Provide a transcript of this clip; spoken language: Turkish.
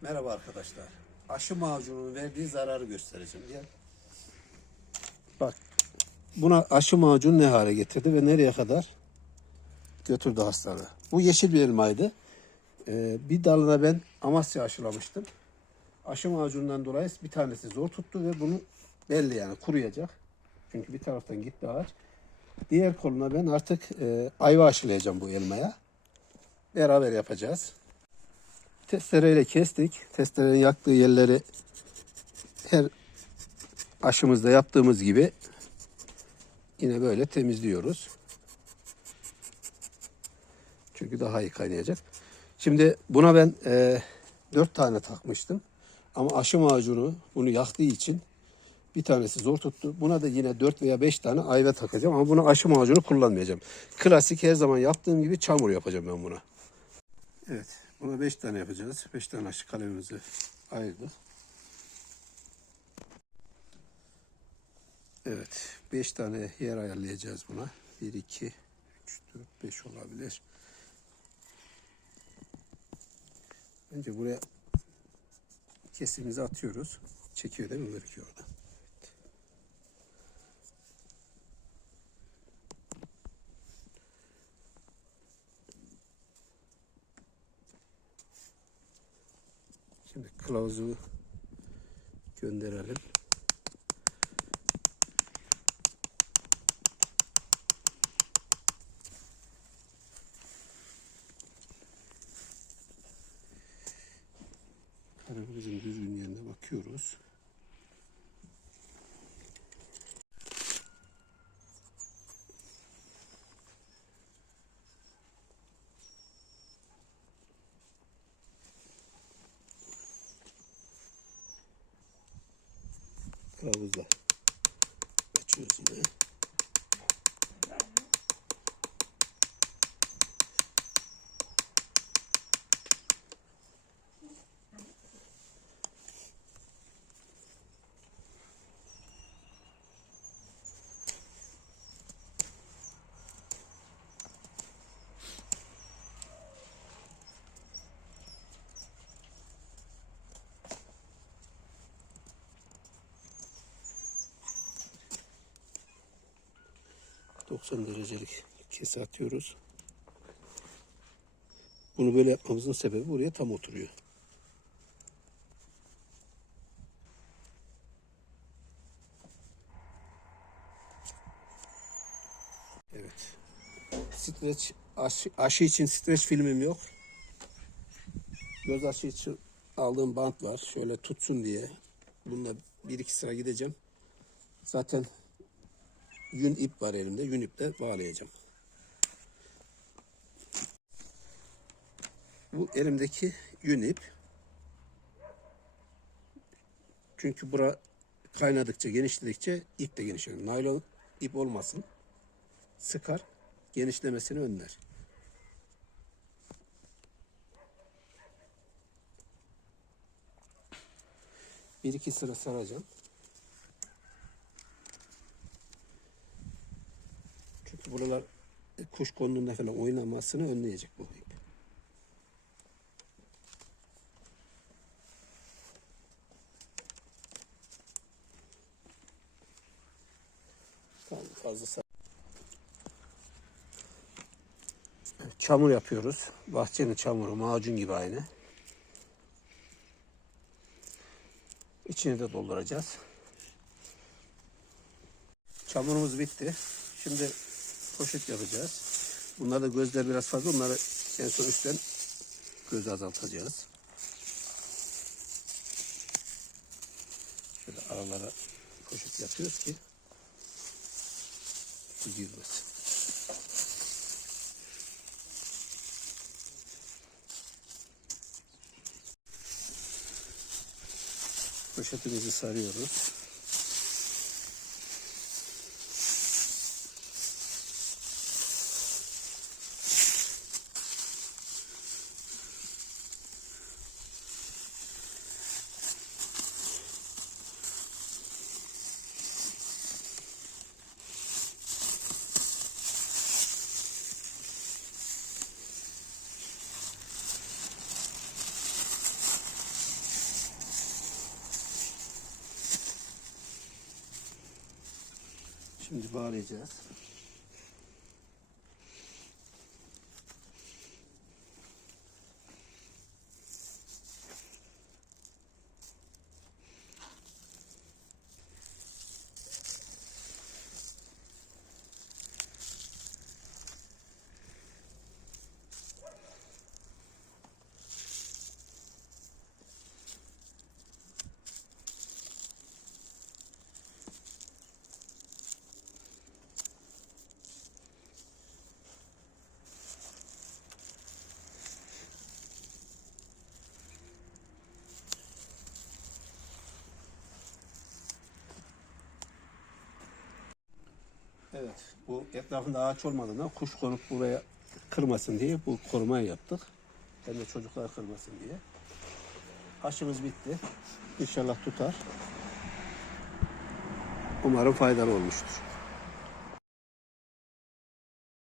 Merhaba arkadaşlar. Aşı macununun verdiği zararı göstereceğim. Gel. Bak. Buna aşı macunu ne hale getirdi ve nereye kadar götürdü hastalığı. Bu yeşil bir elmaydı. Ee, bir dalına ben Amasya aşılamıştım. Aşı macunundan dolayı bir tanesi zor tuttu ve bunu belli yani kuruyacak. Çünkü bir taraftan gitti ağaç. Diğer koluna ben artık e, ayva aşılayacağım bu elmaya. Beraber yapacağız. Testereyle kestik. Testerenin yaktığı yerleri her aşımızda yaptığımız gibi yine böyle temizliyoruz. Çünkü daha iyi kaynayacak. Şimdi buna ben e, 4 tane takmıştım. Ama aşı macunu bunu yaktığı için bir tanesi zor tuttu. Buna da yine 4 veya 5 tane ayva takacağım. Ama buna aşı macunu kullanmayacağım. Klasik her zaman yaptığım gibi çamur yapacağım ben buna. Evet. Buna 5 tane yapacağız. 5 tane aşı kalemimizi ayırdık. Evet. 5 tane yer ayarlayacağız buna. 1, 2, 3, 4, 5 olabilir. Önce buraya kesimizi atıyoruz. Çekiyor değil mi? Bırakıyor orada. Şimdi kılavuzu gönderelim. Kalemimizin düzgün yerine bakıyoruz. Kılavuzla açıyoruz yine. ...90 derecelik kese atıyoruz. Bunu böyle yapmamızın sebebi buraya tam oturuyor. Evet. Streç aşı, aşı için streç filmim yok. Göz aşı için aldığım bant var. Şöyle tutsun diye. Bununla bir iki sıra gideceğim. Zaten yün ip var elimde. Yün iple bağlayacağım. Bu elimdeki yün ip. Çünkü bura kaynadıkça, genişledikçe ip de genişliyor. Naylon ip olmasın. Sıkar, genişlemesini önler. Bir iki sıra saracağım. Buralar kuş konduğunda falan oynamasını önleyecek bu ip. Evet, Çamur yapıyoruz. Bahçenin çamuru macun gibi aynı. İçini de dolduracağız. Çamurumuz bitti. Şimdi poşet yapacağız. Bunlar da gözler biraz fazla. Onları en son üstten gözü azaltacağız. Şöyle aralara poşet yapıyoruz ki su girmesin. Poşetimizi sarıyoruz. Şimdi bağlayacağız. Evet, bu etrafında ağaç olmadığından kuş konup buraya kırmasın diye bu korumayı yaptık. Hem de çocuklar kırmasın diye. Aşımız bitti. İnşallah tutar. Umarım faydalı olmuştur.